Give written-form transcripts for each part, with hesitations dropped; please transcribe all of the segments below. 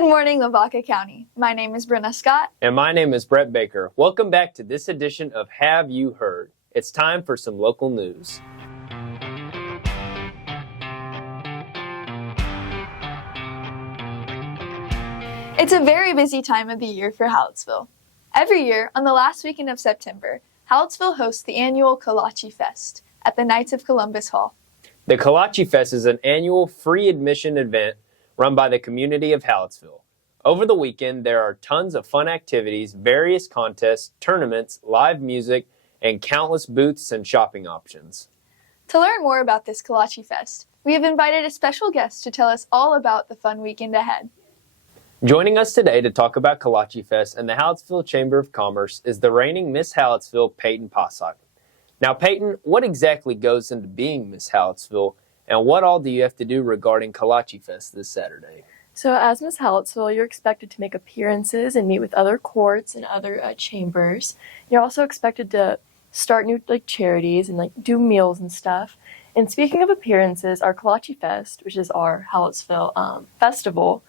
Good morning, Lavaca County. My name is Brenna Scott. And my name is Brett Baker. Welcome back to this edition of Have You Heard? It's time for some local news. It's a very busy time of the year for Hallettsville. Every year, on the last weekend of September, Hallettsville hosts the annual Kolache Fest at the Knights of Columbus Hall. The Kolache Fest is an annual free admission event run by the community of Hallettsville. Over the weekend, there are tons of fun activities, various contests, tournaments, live music, and countless booths and shopping options. To learn more about this Kolache Fest, we have invited a special guest to tell us all about the fun weekend ahead. Joining us today to talk about Kolache Fest and the Hallettsville Chamber of Commerce is the reigning Miss Hallettsville, Peyton Possock. Now, Peyton, what exactly goes into being Miss Hallettsville, and what all do you have to do regarding Kolache Fest this Saturday? So as Miss Hallettsville, you're expected to make appearances and meet with other courts and other chambers. You're also expected to start new charities and do meals and stuff. And speaking of appearances, our Kolache Fest, which is our Hallettsville festival,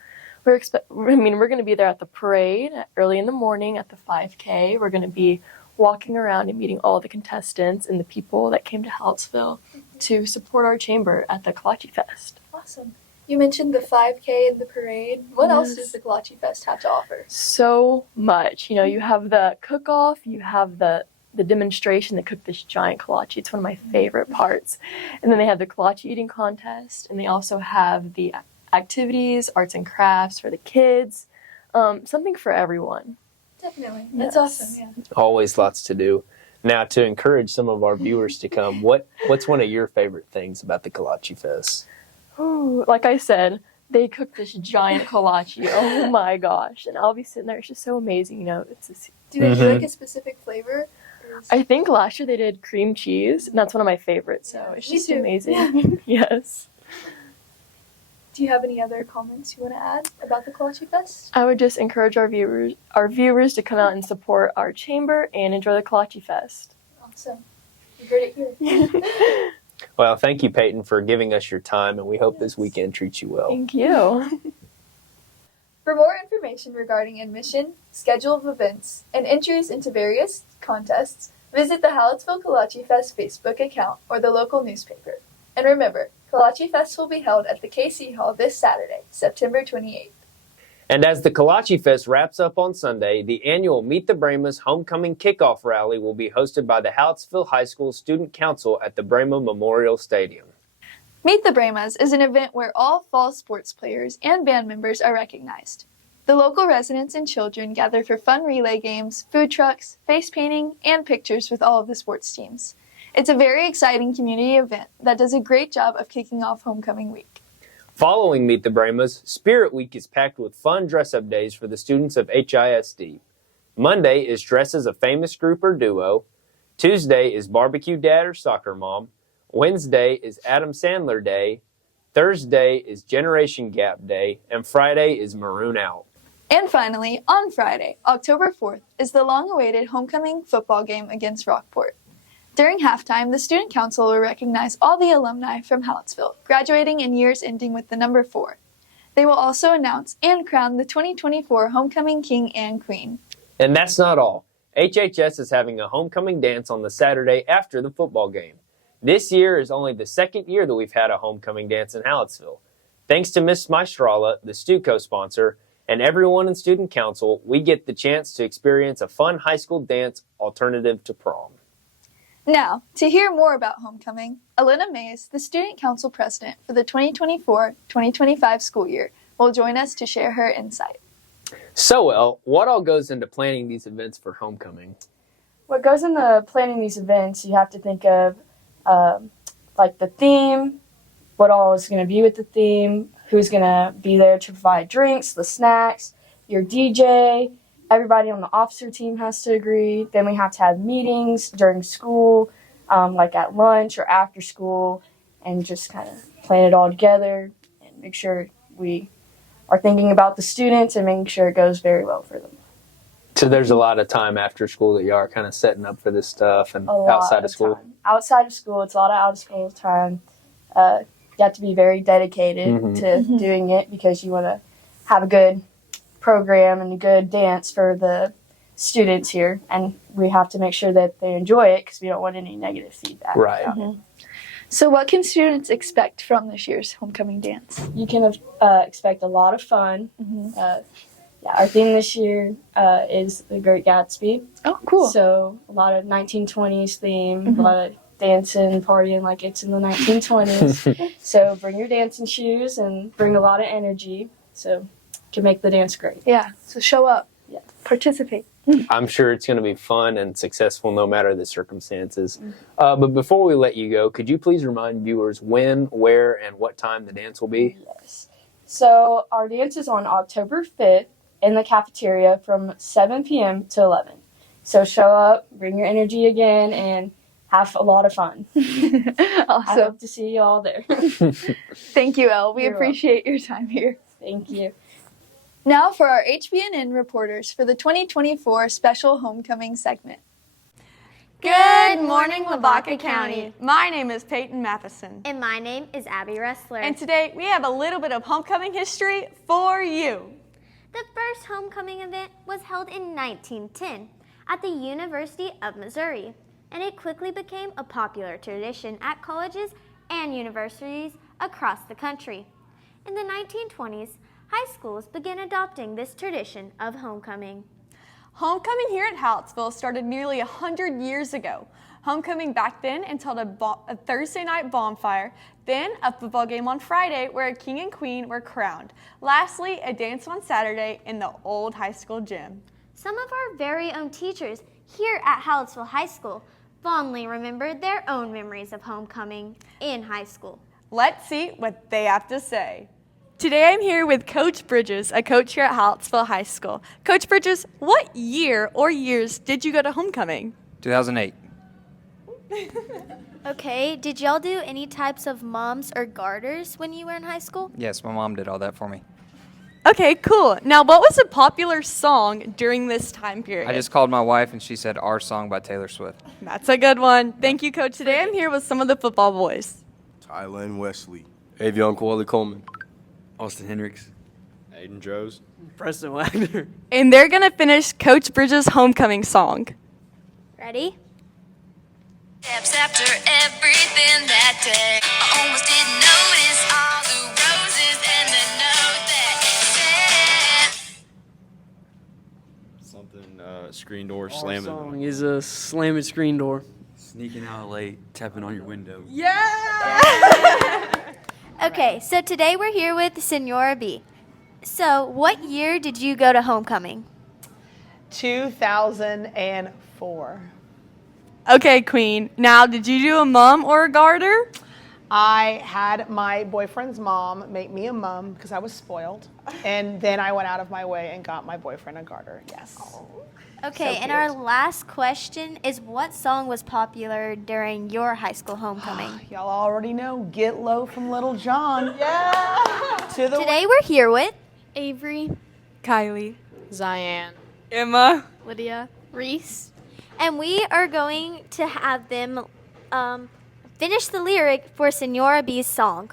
we're going to be there at the parade early in the morning at the 5K. We're going to be walking around and meeting all the contestants and the people that came to Hallettsville to support our chamber at the Kolache Fest. Awesome. You mentioned the 5K and the parade. What else does the Kolache Fest have to offer? So much. You have the cook-off, you have the demonstration that cooked this giant kolache. It's one of my favorite parts. And then they have the kolache eating contest, and they also have the activities, arts and crafts for the kids, something for everyone. Definitely. That's awesome, yeah. Always lots to do. Now, to encourage some of our viewers to come, what's one of your favorite things about the Kolache Fest? Ooh, like I said, they cooked this giant kolache. Oh my gosh. And I'll be sitting there. It's just so amazing. Do they do a specific flavor? I think last year they did cream cheese, and that's one of my favorites. So it's just amazing. Yeah. Yes. Do you have any other comments you want to add about the Kolache Fest? I would just encourage our viewers to come out and support our chamber and enjoy the Kolache Fest. Awesome. You heard it here. Well, thank you, Peyton, for giving us your time, and we hope this weekend treats you well. Thank you. For more information regarding admission, schedule of events, and entries into various contests, visit the Hallettsville Kolache Fest Facebook account or the local newspaper. And remember, Kolache Fest will be held at the KC Hall this Saturday, September 28th. And as the Kolache Fest wraps up on Sunday, the annual Meet the Brahmas Homecoming Kickoff Rally will be hosted by the Hallettsville High School Student Council at the Brahma Memorial Stadium. Meet the Brahmas is an event where all fall sports players and band members are recognized. The local residents and children gather for fun relay games, food trucks, face painting, and pictures with all of the sports teams. It's a very exciting community event that does a great job of kicking off homecoming week. Following Meet the Brahmas, Spirit Week is packed with fun dress-up days for the students of HISD. Monday is Dress as a Famous Group or Duo. Tuesday is Barbecue Dad or Soccer Mom. Wednesday is Adam Sandler Day. Thursday is Generation Gap Day. And Friday is Maroon Out. And finally, on Friday, October 4th, is the long-awaited homecoming football game against Rockport. During halftime, the Student Council will recognize all the alumni from Hallettsville, graduating in years ending with the number 4. They will also announce and crown the 2024 Homecoming King and Queen. And that's not all. HHS is having a homecoming dance on the Saturday after the football game. This year is only the second year that we've had a homecoming dance in Hallettsville. Thanks to Miss Maestrala, the Stuco sponsor, and everyone in Student Council, we get the chance to experience a fun high school dance alternative to prom. Now, to hear more about homecoming, Alina Mays, the Student Council President for the 2024-2025 school year, will join us to share her insight. So, Elle, what all goes into planning these events for homecoming? What goes into planning these events, you have to think of the theme, what all is going to be with the theme, who's going to be there to provide drinks, the snacks, your DJ. Everybody on the officer team has to agree. Then we have to have meetings during school, like at lunch or after school, and just kind of plan it all together and make sure we are thinking about the students and making sure it goes very well for them. So there's a lot of time after school that you are kind of setting up for this stuff and outside of school? Outside of school, it's a lot of out-of-school time. You have to be very dedicated to doing it because you want to have a good program and a good dance for the students here, and we have to make sure that they enjoy it because we don't want any negative feedback. Right. about it. So, what can students expect from this year's homecoming dance? You can expect a lot of fun. Our theme this year is The Great Gatsby. Oh, cool. So a lot of 1920s theme, a lot of dancing, partying like it's in the 1920s. So bring your dancing shoes and bring a lot of energy so you can make the dance great. Yeah, so show up. Yeah. Participate. I'm sure it's going to be fun and successful no matter the circumstances. But before we let you go, could you please remind viewers when, where, and what time the dance will be? Yes. So our dance is on October 5th in the cafeteria from 7 p.m. to 11. So show up, bring your energy again, and have a lot of fun. I Awesome. hope to see you all there. Thank you, Elle. We You're appreciate your time here. Thank you. Now for our HBNN reporters for the 2024 special homecoming segment. Good morning, Lavaca County. My name is Peyton Matheson. And my name is Abby Ressler. And today we have a little bit of homecoming history for you. The first homecoming event was held in 1910 at the University of Missouri, and it quickly became a popular tradition at colleges and universities across the country. In the 1920s, high schools began adopting this tradition of homecoming. Homecoming here at Hallettsville started nearly 100 years ago. Homecoming back then entailed a Thursday night bonfire, then a football game on Friday where a king and queen were crowned. Lastly, a dance on Saturday in the old high school gym. Some of our very own teachers here at Hallettsville High School fondly remember their own memories of homecoming in high school. Let's see what they have to say. Today I'm here with Coach Bridges, a coach here at Hallettsville High School. Coach Bridges, what year or years did you go to homecoming? 2008. Okay, did y'all do any types of moms or garters when you were in high school? Yes, my mom did all that for me. Okay, cool. Now, what was a popular song during this time period? I just called my wife and she said Our Song by Taylor Swift. That's a good one. Thank you, Coach. Today I'm here with some of the football boys. Tylen Wesley. Avion Koala Coleman. Austin Hendricks. Aiden Droz. Preston Wagner. And they're going to finish Coach Bridges' homecoming song. Ready? Steps after everything that day. I almost didn't notice all the roses and the note that said Something, screen door Our slamming. song is a slamming screen door. Sneaking out late, tapping on your window. Okay, so today we're here with Senora B. So, what year did you go to homecoming? 2004. Okay, Queen. Now, did you do a mum or a garter? I had my boyfriend's mom make me a mum because I was spoiled. And then I went out of my way and got my boyfriend a garter. Yes. Okay, So and our last question is what song was popular during your high school homecoming? Y'all already know Get Low from Little John. Yeah. Today we're here with Avery, Kylie. Zion, Emma. Lydia, Reese, and we are going to have them finish the lyric for Senora B's song.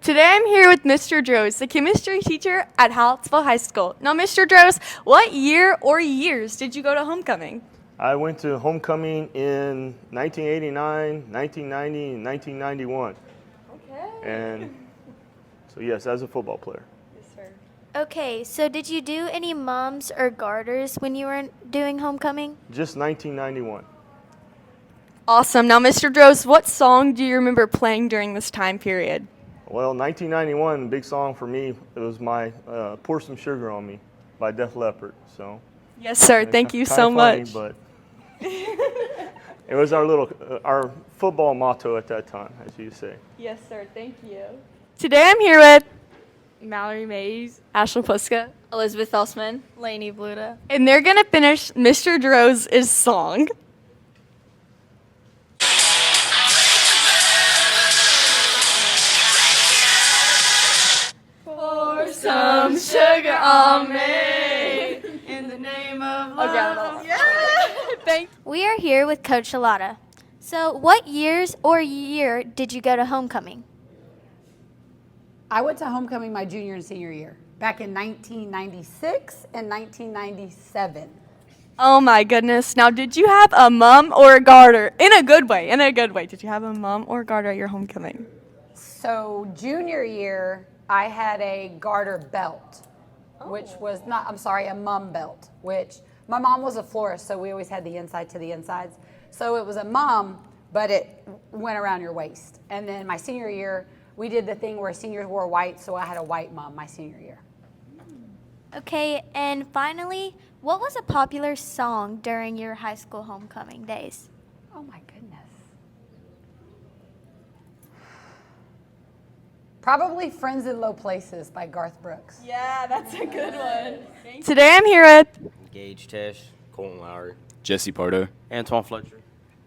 Today I'm here with Mr. Droz, the chemistry teacher at Hallettsville High School. Now, Mr. Droz, what year or years did you go to homecoming? I went to homecoming in 1989, 1990, and 1991. Okay. And so, yes, as a football player. Yes, sir. Okay, so did you do any mums or garters when you were doing homecoming? Just 1991. Awesome. Now, Mr. Droz, what song do you remember playing during this time period? Well, 1991, big song for me, it was my Pour Some Sugar on Me by Def Leppard. So. Yes, sir. Thank you so much. But it was our football motto at that time, as you say. Yes, sir. Thank you. Today I'm here with Mallory Mays, Ashley Puska, Elizabeth Elsman, Lainey Bluda. and they're going to finish Mr. Droz's song. Pour some sugar on me in the name of love. Thank We are here with Coach Shalata. So, what years or year did you go to homecoming? I went to homecoming my junior and senior year, back in 1996 and 1997. Oh my goodness. Now, did you have a mum or a garter? In a good way, in a good way. Did you have a mum or a garter at your homecoming? So junior year, I had a garter belt, which was a mum belt, which my mom was a florist, so we always had the inside to the insides. So it was a mum, but it went around your waist. And then my senior year, we did the thing where seniors wore white, so I had a white mum my senior year. Okay, and finally, what was a popular song during your high school homecoming days? Oh my goodness. Probably Friends in Low Places by Garth Brooks. Yeah, that's a good one. Today I'm here with Gage Tesh, Colton Lowry, Jesse Pardo, Antoine Fletcher,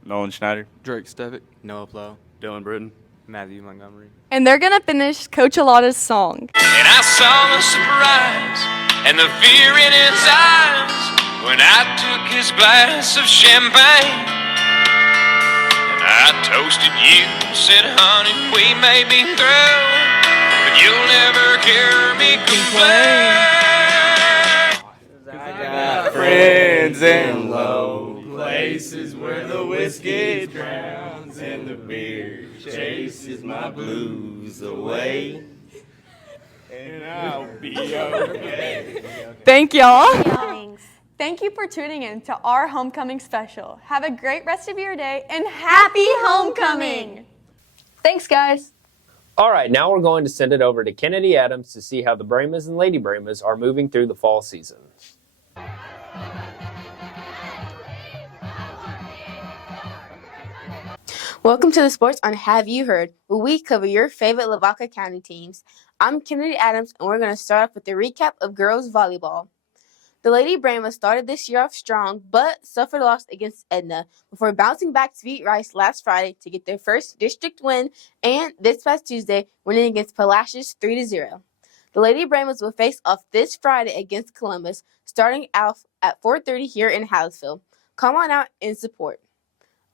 Nolan Schneider, Drake Stevick. Noah Plow, Dylan Britton. Matthew Montgomery. and they're gonna finish Coach Alata's song. And I saw the surprise and the fear in his eyes when I took his glass of champagne. And I toasted you, said, honey, we may be through, but you'll never hear me complain. I got friends in low places where the whiskey drowns and the beer chases my blues away. And I'll be okay. Thank y'all. Thank you for tuning in to our homecoming special. Have a great rest of your day and happy homecoming! Thanks, guys. All right, now we're going to send it over to Kennedy Adams to see how the Brahmas and Lady Brahmas are moving through the fall season. Welcome to the Sports on Have You Heard, where we cover your favorite Lavaca County teams. I'm Kennedy Adams, and we're going to start off with a recap of girls volleyball. The Lady Brahmas started this year off strong, but suffered a loss against Edna before bouncing back to beat Rice last Friday to get their first district win, and this past Tuesday, winning against Palacios 3-0. The Lady Brahmas will face off this Friday against Columbus, starting out at 4:30 here in Hallettsville. Come on out and support.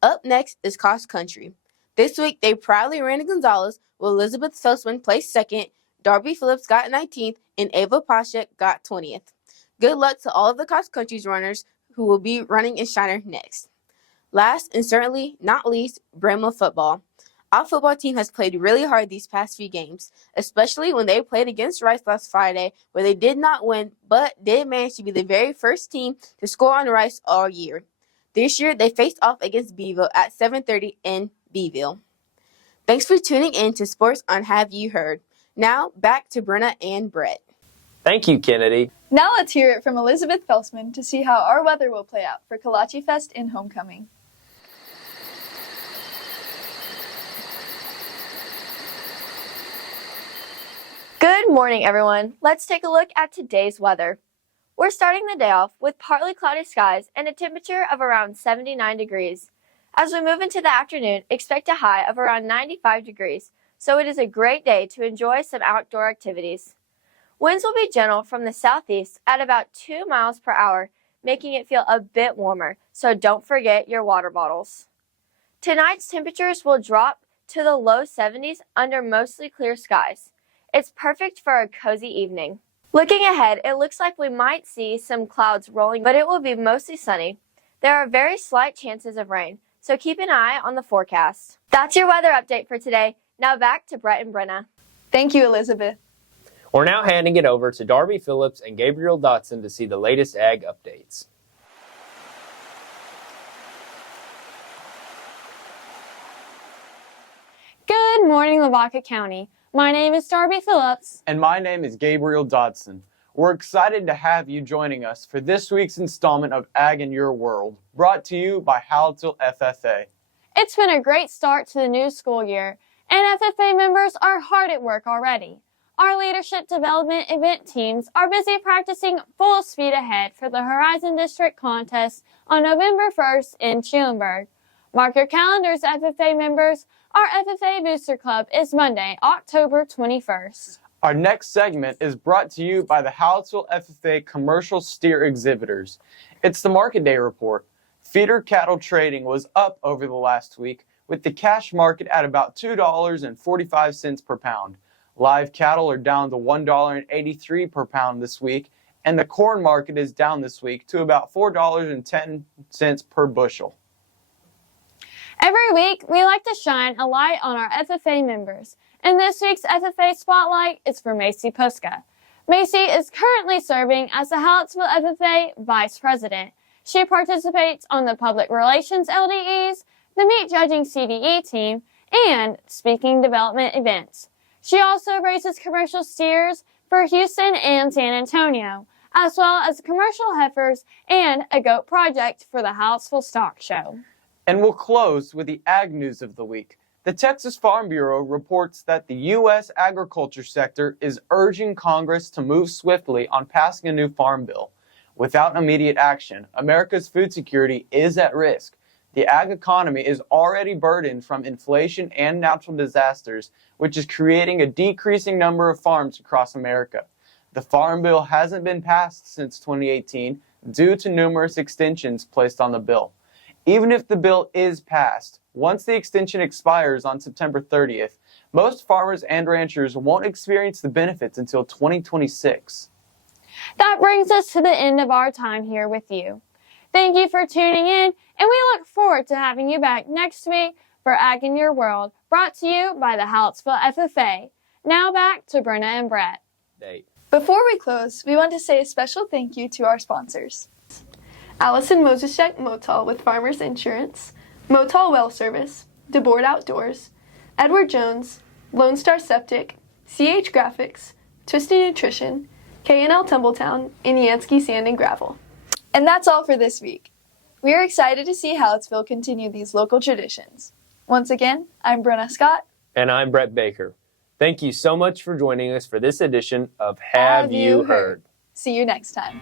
Up next is cross country. This week, they proudly ran to Gonzales, while Elizabeth Felsman placed second, Darby Phillips got 19th, and Ava Pashek got 20th. Good luck to all of the cross country runners who will be running in Shiner next. Last and certainly not least, Brahma football. Our football team has played really hard these past few games, especially when they played against Rice last Friday, where they did not win, but did manage to be the very first team to score on Rice all year. This year, they faced off against Beeville at 7:30 in Beeville. Thanks for tuning in to Sports on Have You Heard. Now, back to Brenna and Brett. Thank you, Kennedy. Now let's hear it from Elizabeth Felsman to see how our weather will play out for Kolache Fest in homecoming. Good morning, everyone. Let's take a look at today's weather. We're starting the day off with partly cloudy skies and a temperature of around 79 degrees. As we move into the afternoon, expect a high of around 95 degrees, so it is a great day to enjoy some outdoor activities. Winds will be gentle from the southeast at about 2 miles per hour, making it feel a bit warmer, so don't forget your water bottles. Tonight's temperatures will drop to the low 70s under mostly clear skies. It's perfect for a cozy evening. Looking ahead, it looks like we might see some clouds rolling, but it will be mostly sunny. There are very slight chances of rain, so keep an eye on the forecast. That's your weather update for today. Now back to Brett and Brenna. Thank you, Elizabeth. We're now handing it over to Darby Phillips and Gabriel Dotson to see the latest ag updates. Good morning, Lavaca County. My name is Darby Phillips. And my name is Gabriel Dodson. We're excited to have you joining us for this week's installment of Ag in Your World, brought to you by Hallettsville FFA. It's been a great start to the new school year, and FFA members are hard at work already. Our leadership development event teams are busy practicing full speed ahead for the Horizon District contest on November 1st in Schulenburg. Mark your calendars, FFA members. Our FFA Booster Club is Monday, October 21st. Our next segment is brought to you by the Hallettsville FFA Commercial Steer Exhibitors. It's the Market Day Report. Feeder cattle trading was up over the last week, with the cash market at about $2.45 per pound. Live cattle are down to $1.83 per pound this week, and the corn market is down this week to about $4.10 per bushel. Every week, we like to shine a light on our FFA members, and this week's FFA Spotlight is for Macy Puska. Macy is currently serving as the Hallettsville FFA Vice President. She participates on the Public Relations LDEs, the Meat Judging CDE team, and speaking development events. She also raises commercial steers for Houston and San Antonio, as well as commercial heifers and a goat project for the Hallettsville Stock Show. And we'll close with the Ag News of the Week. The Texas Farm Bureau reports that the U.S. agriculture sector is urging Congress to move swiftly on passing a new farm bill. Without immediate action, America's food security is at risk. The ag economy is already burdened from inflation and natural disasters, which is creating a decreasing number of farms across America. The Farm Bill hasn't been passed since 2018 due to numerous extensions placed on the bill. Even if the bill is passed, once the extension expires on September 30th, most farmers and ranchers won't experience the benefits until 2026. That brings us to the end of our time here with you. Thank you for tuning in, and we look forward to having you back next week for Ag in Your World, brought to you by the Hallettsville FFA. Now back to Brenna and Brett. Before we close, we want to say a special thank you to our sponsors. Allison Moseszek Motal with Farmers Insurance, Motal Well Service, DeBoard Outdoors, Edward Jones, Lone Star Septic, CH Graphics, Twisty Nutrition, K&L Tumbletown, and Yansky Sand and Gravel. And that's all for this week. We are excited to see Hallettsville continue these local traditions. Once again, I'm Brenna Scott. And I'm Brett Baker. Thank you so much for joining us for this edition of Have You Heard? See you next time.